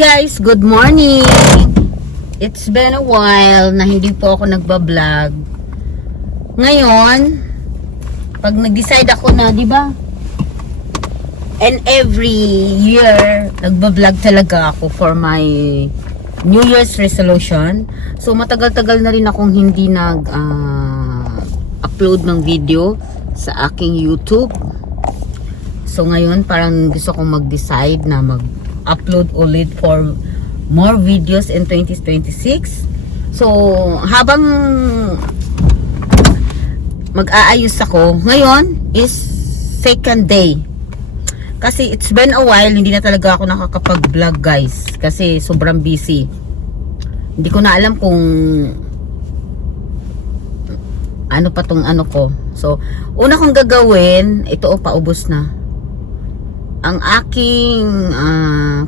guys, good morning. It's been a while na hindi po ako nagba-vlog. Ngayon, pag nag-decide ako na, di ba? And every year, nagba-vlog talaga ako for my New Year's resolution. So, matagal-tagal na rin akong hindi nag-upload ng video sa aking YouTube. So, ngayon, parang gusto kong mag-decide na mag-upload ulit for more videos in 2026. So, habang mag-aayos ako, ngayon is second day. Kasi it's been a while, hindi na talaga ako nakakapag-vlog guys. Kasi sobrang busy. Hindi ko na alam kung ano pa tong ano ko. So, una kong gagawin, ito paubos na. Ang aking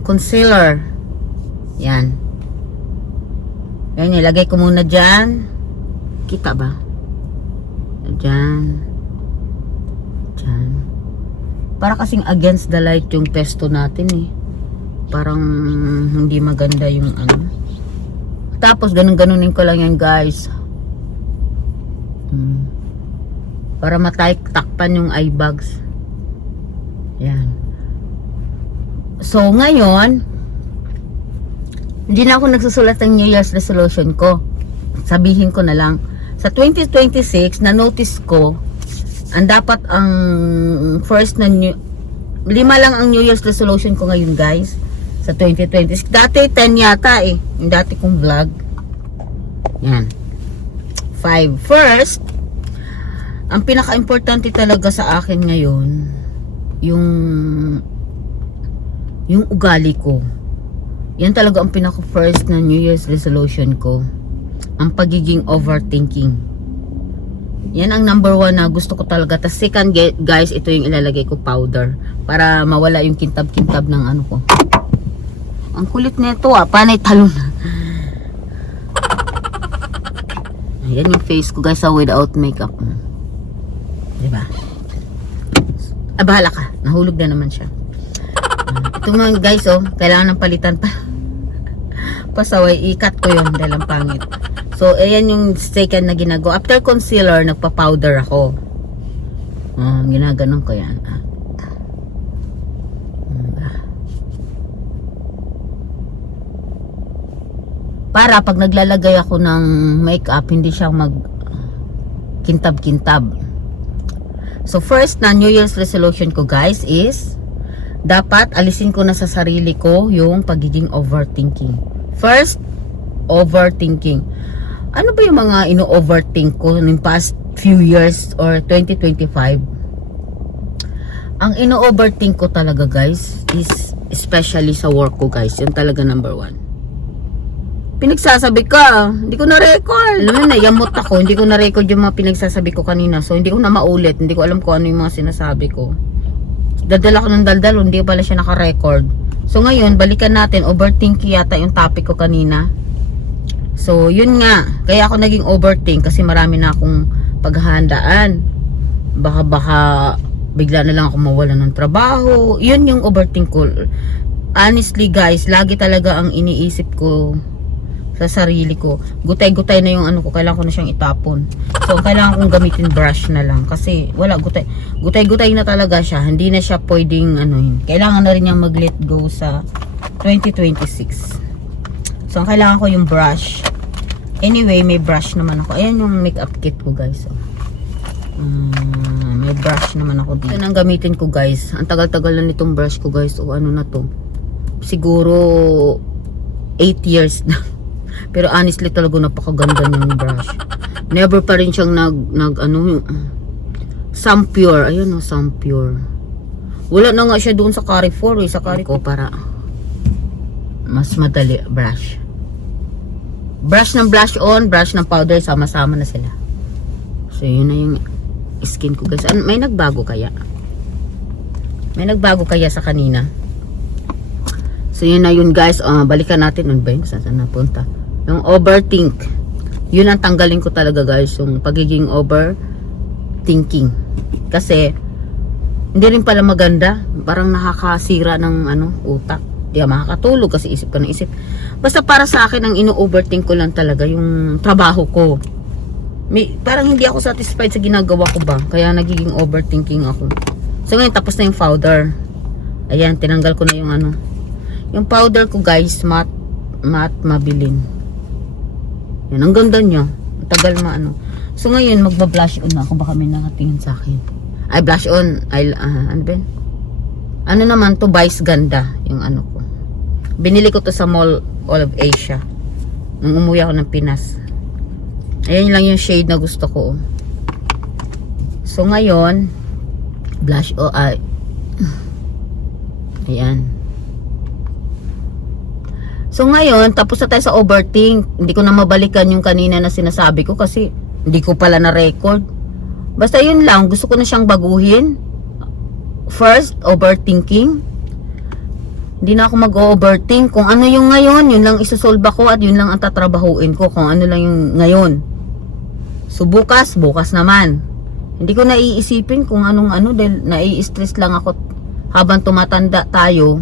concealer. Yan. Yan, ilagay ko muna dyan. Kita ba? Dyan. Dyan. Para kasing against the light yung pesto natin eh. Parang hindi maganda yung ano. Tapos ganun-ganunin ko lang yan guys. Para takpan yung eye bags. Yan. So ngayon, hindi na ako nagsusulat ng New Year's resolution ko. Sabihin ko na lang. Sa 2026, na-notice ko, ang dapat ang first na 5 lang ang New Year's resolution ko ngayon guys sa 2026. Dati 10 yata eh, yung dati kong vlog. Yan, 5. First, ang pinaka-importante talaga sa akin ngayon yung ugali ko. Yan talaga ang pinaka-first na New Year's resolution ko, ang pagiging overthinking. Yan ang number 1 na gusto ko talaga. Tapos second guys, ito yung ilalagay ko powder para mawala yung kintab-kintab ng ano ko. Ang kulit nito panay talon. Ayan yung face ko guys without makeup. Diba? Bahala ka, nahulog na naman siya. Ito mga guys kailangan ng palitan pa. Pasaway, ikat ko yun dahil ang pangit. So, ayan yung second na ginagawa. After concealer, nagpa-powder ako. Ginaganon ko yan. Para pag naglalagay ako ng makeup, hindi siyang kintab-kintab. So, first na New Year's resolution ko guys is dapat alisin ko na sa sarili ko yung pagiging overthinking. First, overthinking. Ano ba yung mga ino-overthink ko in past few years or 2025? Ang ino-overthink ko talaga guys is especially sa work ko guys. Yan talaga number 1. Pinagsasabi ka, hindi ko na-record. Alam mo na, yamot ako. Hindi ko na-record yung mga pinagsasabi ko kanina. So, hindi ko na maulit. Hindi ko alam kung ano yung mga sinasabi ko. Daldal ako ng daldal, hindi pala siya naka-record. So, ngayon, balikan natin. Overthinking yata yung topic ko kanina. So, yun nga. Kaya ako naging overthink kasi marami na akong paghahandaan. Baka bigla na lang ako mawala ng trabaho. Yun yung overthink ko. Honestly guys, lagi talaga ang iniisip ko sa sarili ko. Gutay-gutay na yung ano ko. Kailangan ko na siyang itapon. So, kailangan kong gamitin brush na lang. Kasi wala, gutay-gutay na talaga siya. Hindi na siya pwedeng kailangan na rin niyang mag-let go sa 2026. So, kailangan ko yung brush. Anyway, may brush naman ako. Ayan yung makeup kit ko, guys. May brush naman ako dito. Ito ang gamitin ko, guys. Ang tagal-tagal na nitong brush ko, guys. O, ano na to? Siguro 8 years na. Pero honestly, talaga napakaganda niyang brush. Never pa rin siyang Sampure. Ayan o, Sampure. Wala na nga siya doon sa Carrefour, sa Carrefour para mas madali brush. Brush ng blush on, brush ng powder, sama-sama na sila. So, yun na yung skin ko guys. May nagbago kaya? May nagbago kaya sa kanina? So, yun na yun guys. Balikan natin. Ano ba yun? Saan napunta? Yung overthink. Yun ang tanggalin ko talaga guys. Yung pagiging overthinking. Kasi, hindi rin pala maganda. Parang nakakasira ng utak. Di ka makakatulog kasi isip ka ng isip. Basta para sa akin, ang ino-overthink ko lang talaga yung trabaho ko. Parang hindi ako satisfied sa ginagawa ko ba. Kaya nagiging overthinking ako. So ngayon, tapos na yung powder. Ayan, tinanggal ko na yung ano. Yung powder ko guys, matte mabilin. Yan, ang ganda niya. Ang tagal maano. So ngayon, magba-blush on na ako. Baka may nakatingin sa akin. Ay, blush on. Ano ba? Ano naman to, Vice Ganda. Yung ano ko. Binili ko to sa Mall of Asia. Nung umuwi ako ng Pinas. Ayan lang yung shade na gusto ko. So ngayon, blush on. Ayan. So ngayon, tapos na tayo sa overthink. Hindi ko na mabalikan yung kanina na sinasabi ko kasi hindi ko pala na-record. Basta yun lang, gusto ko na siyang baguhin. First, overthinking. Hindi na ako mag-overthink. Kung ano yung ngayon, yun lang isusolve ako at yun lang ang tatrabahuin ko. Kung ano lang yung ngayon. So bukas naman. Hindi ko naiisipin kung anong ano dahil nai-stress lang ako habang tumatanda tayo.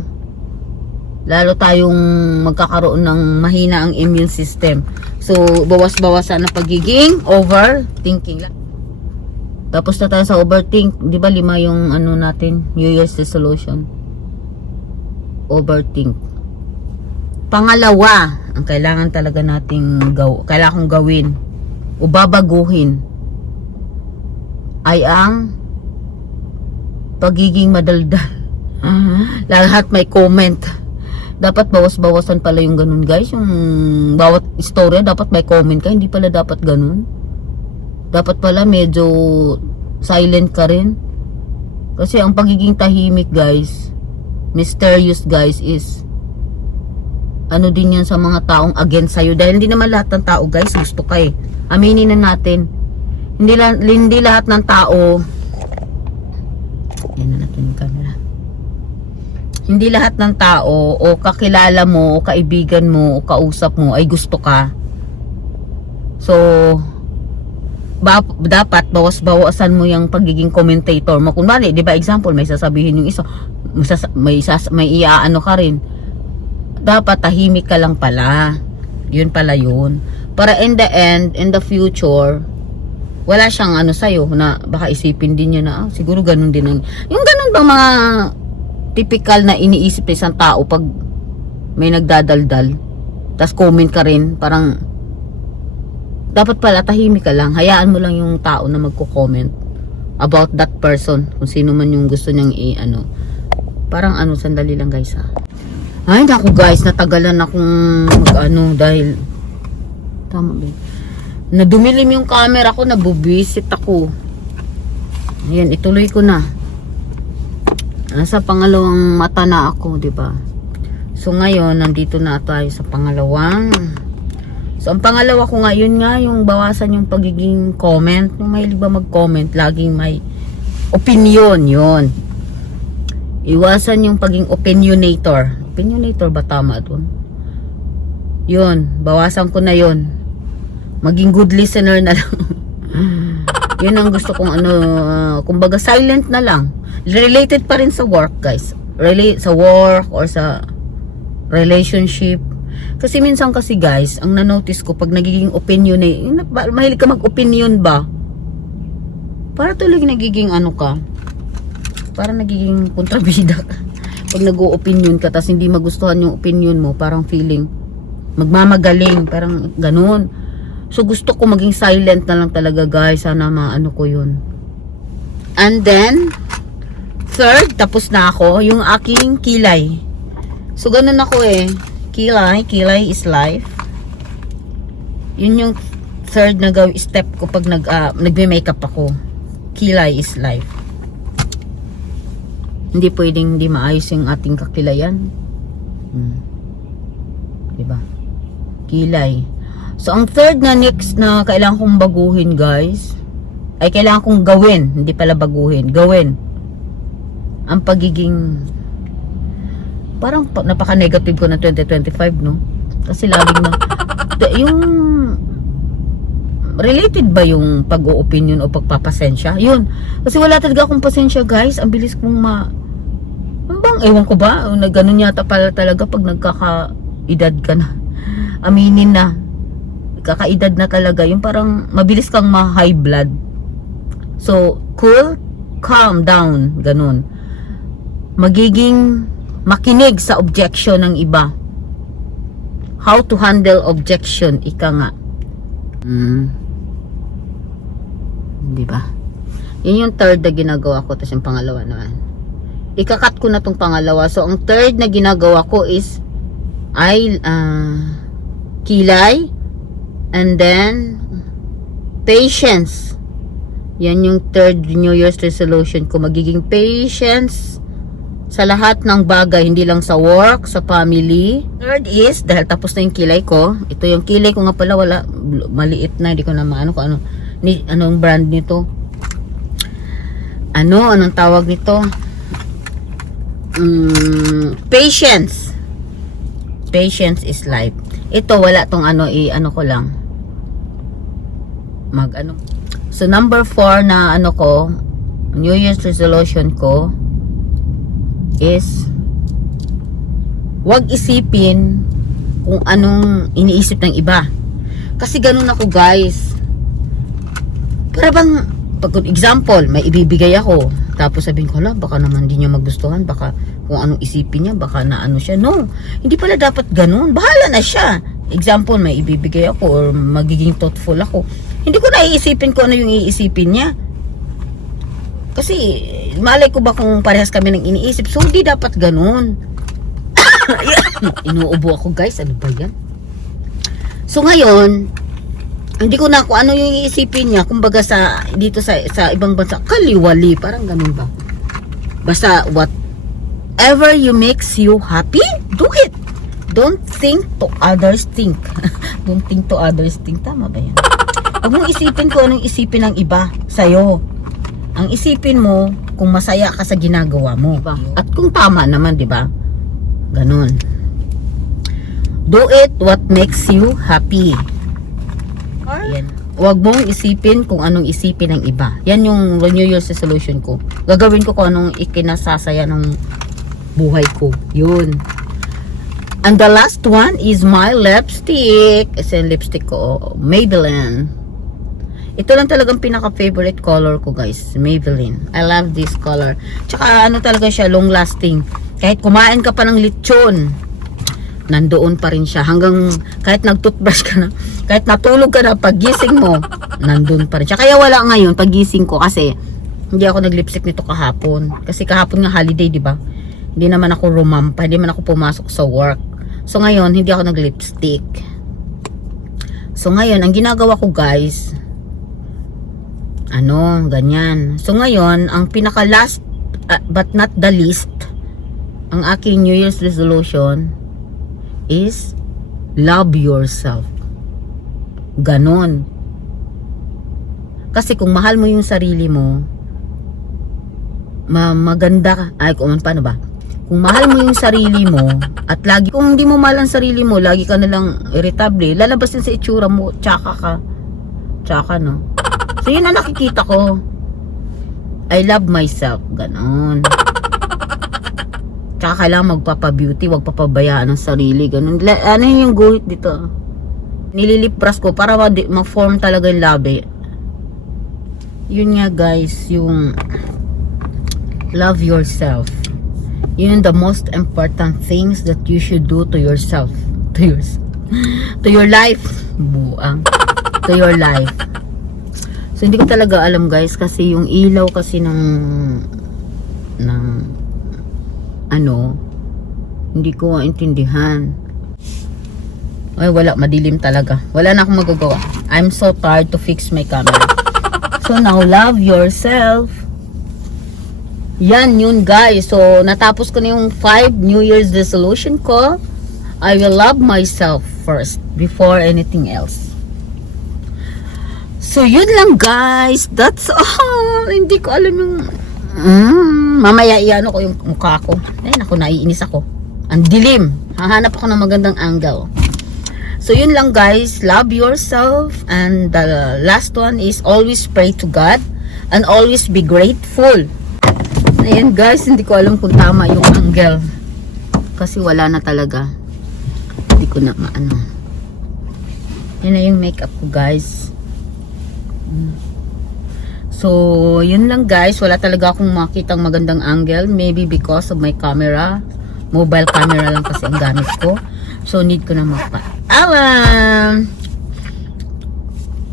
Lalo tayong magkakaroon ng mahina ang immune system. So, bawas-bawasan na pagiging overthinking. Tapos na tayo sa overthink. Di ba 5 yung ano natin, New Year's resolution? Overthink. Pangalawa, ang kailangan talaga nating kailangan kong gawin o babaguhin ay ang pagiging madaldal. Lahat may comment. Dapat bawas-bawasan pala yung ganun guys. Yung bawat istorya dapat may comment ka. Hindi pala dapat ganun. Dapat pala medyo silent ka rin. Kasi ang pagiging tahimik guys, mysterious guys, is ano din yan sa mga taong against sa'yo. Dahil hindi naman lahat ng tao guys gusto ka eh. Aminin na natin. Hindi lahat ng tao. Yan na natin yung camera. Hindi lahat ng tao o kakilala mo o kaibigan mo o kausap mo ay gusto ka. So dapat bawas-bawasan mo yung pagiging commentator mo. Kunwari, di ba example, may sasabihin yung isa, may iaano ka rin. Dapat tahimik ka lang pala. Yun pala yun. Para in the end, in the future, wala siyang ano sa'yo na baka isipin din niya na siguro ganun din yung ganun bang mga typical na iniisip ng isang tao pag may nagdadaldal tas comment ka rin, parang dapat pala tahimik ka lang, hayaan mo lang yung tao na magko-comment about that person, kung sino man yung gusto niyang parang sandali lang guys ha. Ay naku guys, natagalan akong dahil tama ba, nadumilim yung camera ko, nabubisit ako. Ayan, ituloy ko na. Nasa pangalawang mata na ako, di ba? So ngayon, nandito na tayo sa pangalawang. So ang pangalawa ko ngayon nga, yung bawasan yung pagiging comment. Yung mahilig ba mag-comment, laging may opinion, yon. Iwasan yung pagiging opinionator. Opinionator ba tama doon? Yun, bawasan ko na yun. Maging good listener na lang. Yun ang gusto kong kumbaga silent na lang. Related pa rin sa work guys. Sa work or sa relationship. Kasi minsan kasi guys, ang na-notice ko pag nagiging opinion mahilig ka mag-opinion ba? Para tuloy nagiging ka. Para nagiging kontrabida ka. Pag nag-o-opinion ka tas hindi magustuhan yung opinion mo, parang feeling magmamagaling, parang ganun. So gusto ko maging silent na lang talaga guys. Sana maano ko yun. And then third, tapos na ako, yung aking kilay. So ganun ako eh. Kilay is life. Yun yung third na step ko pag nagme-makeup ako. Kilay is life. Hindi pwedeng hindi maayos yung ating kakilayan. Diba? Kilay. So, ang third na next na kailangan kong baguhin, guys, ay kailangan kong gawin. Hindi pala baguhin. Gawin. Ang pagiging, parang napaka-negative ko na 2025, no? Kasi laging yung, related ba yung pag-o-opinion o pagpapasensya? Yun. Kasi wala talaga akong pasensya, guys. Ang bilis kong bang, ewan ko ba, na ganun yata pala talaga pag nagkakaedad ka na. Aminin na. Kakaedad na talaga. Yung parang mabilis kang ma-high blood. So, cool, calm down, ganun. Magiging makinig sa objection ng iba. How to handle objection, ika nga. Di ba? Yun yung third na ginagawa ko. Tapos yung pangalawa naman. Ikakat ko na tong pangalawa. So, ang third na ginagawa ko is kilay, and then patience. Yan yung third New Year's resolution ko. Magiging patience sa lahat ng bagay, hindi lang sa work, sa family. Third is, dahil tapos na yung kilay ko, ito yung kilay ko nga pala, wala, maliit na, hindi ko na maano kung anong brand nito. Anong tawag nito? Patience. Patience is life. Ito, wala tong ko lang. So, number 4 na New Year's resolution ko is wag isipin kung anong iniisip ng iba. Kasi ganun ako, guys. Para bang, pag example, may ibibigay ako, tapos sabihin ko, baka naman di niya magustuhan, baka kung anong isipin niya, baka na siya. No, hindi pala dapat ganun. Bahala na siya. Example, may ibibigay ako or magiging thoughtful ako. Hindi ko na iisipin kung ano yung iisipin niya. Kasi, malay ko ba kung parehas kami ng iniisip? So, hindi dapat ganun. Inuubo ako, guys. Ano ba yan? So, ngayon, hindi ko na kung ano yung iisipin niya. Kumbaga dito sa ibang bansa, kaliwali. Parang ganun ba? Basta, whatever you makes you happy, do it. Don't think to others think. Don't think to others think. Tama ba yan? Huwag mong isipin kung anong isipin ng iba sa'yo. Ang isipin mo kung masaya ka sa ginagawa mo, diba? At kung tama naman, di ba? Ganun. Do it what makes you happy. Yan. Huwag mong isipin kung anong isipin ng iba. Yan yung New Year's resolution ko. Gagawin ko kung anong ikinasasaya ng buhay ko. Yun. And the last one is my lipstick. It's yung lipstick ko, Maybelline. Ito lang talagang pinaka-favorite color ko, guys. Maybelline. I love this color. Tsaka talaga siya, long lasting. Kahit kumain ka pa ng lechon, nandoon pa rin siya. Hanggang kahit nag-toothbrush ka na, kahit natulog ka na, pagising mo, nandoon pa rin siya. Kaya wala ngayon, pagising ko, kasi hindi ako nag-lipstick nito kahapon. Kasi kahapon nga holiday, di ba? Hindi naman ako rumampa, hindi naman ako pumasok sa work. So ngayon, hindi ako nag-lipstick. So ngayon, ang ginagawa ko, guys, ganyan. So ngayon, ang pinaka last but not the least, ang aking New Year's resolution is love yourself. Ganon. Kasi kung mahal mo yung sarili mo, maganda ka. Ay, paano ba? Kung mahal mo yung sarili mo, at lagi, kung hindi mo mahal ang sarili mo, lagi ka nalang irritable, lalabas din sa itsura mo, tsaka ka. Tsaka, no? So, yun ang nakikita ko. I love myself. Ganon. Tsaka kailangan magpapa-beauty, wag papabayaan ng sarili. Ganon. Ano yung guhit dito? Nililipras ko para ma-form talaga yung labi. Yun nga, guys, yung love yourself. Yun the most important things that you should do to yourself. To your life. Buang. To your life. So, hindi ko talaga alam, guys, kasi yung ilaw kasi ng hindi ko intindihan. Ay, wala, madilim talaga. Wala na akong magagawa. I'm so tired to fix my camera. So, now, love yourself. Yan, yun, guys. So, natapos ko na yung 5 New Year's resolution ko. I will love myself first before anything else. So, yun lang, guys. That's all. Hindi ko alam yung... mamaya iano ko yung mukha ko. Ay, naku, naiinis ako. Ang dilim. Hahanap ako ng magandang angle. So, yun lang, guys. Love yourself. And the last one is always pray to God. And always be grateful. Ayan guys, hindi ko alam kung tama yung angle. Kasi wala na talaga. Hindi ko na maano. Yan na yung makeup ko guys. So, yun lang guys. Wala talaga akong makitang magandang angle. Maybe because of my camera. Mobile camera lang kasi ang gamit ko. So, need ko na magpa-alam.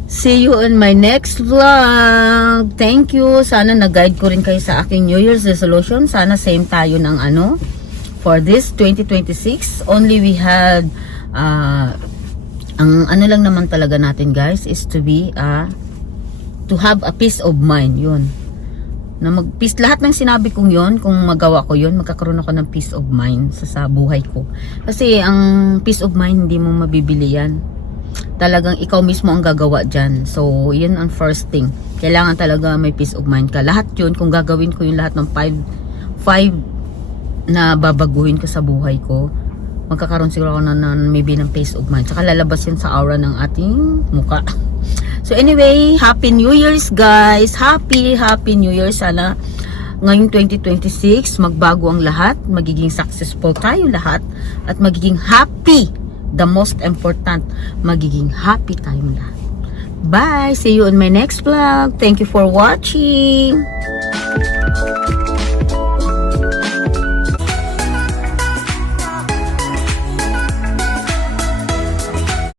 See you in my next vlog. Thank you. Sana nag-guide ko rin kayo sa aking New Year's resolution. Sana same tayo ng ano. For this 2026. Only we had ang ano lang naman talaga natin guys is to be to have a peace of mind. Yun. Na mag-peace. Lahat ng sinabi kong yun, kung magawa ko yun, magkakaroon ako ng peace of mind sa buhay ko. Kasi ang peace of mind, hindi mo mabibili yan. Talagang ikaw mismo ang gagawa dyan. So, yun ang first thing. Kailangan talaga may peace of mind ka. Lahat yun, kung gagawin ko yung lahat ng 5 na babaguhin ko sa buhay ko, magkakaroon siguro ako na maybe ng peace of mind. Saka lalabas yun sa aura ng ating muka. So anyway, Happy New Year's guys. Happy New Year. Sana ngayong 2026 magbago ang lahat, magiging successful tayo lahat, at magiging happy. The most important, magiging happy tayong lahat. Bye! See you on my next vlog. Thank you for watching.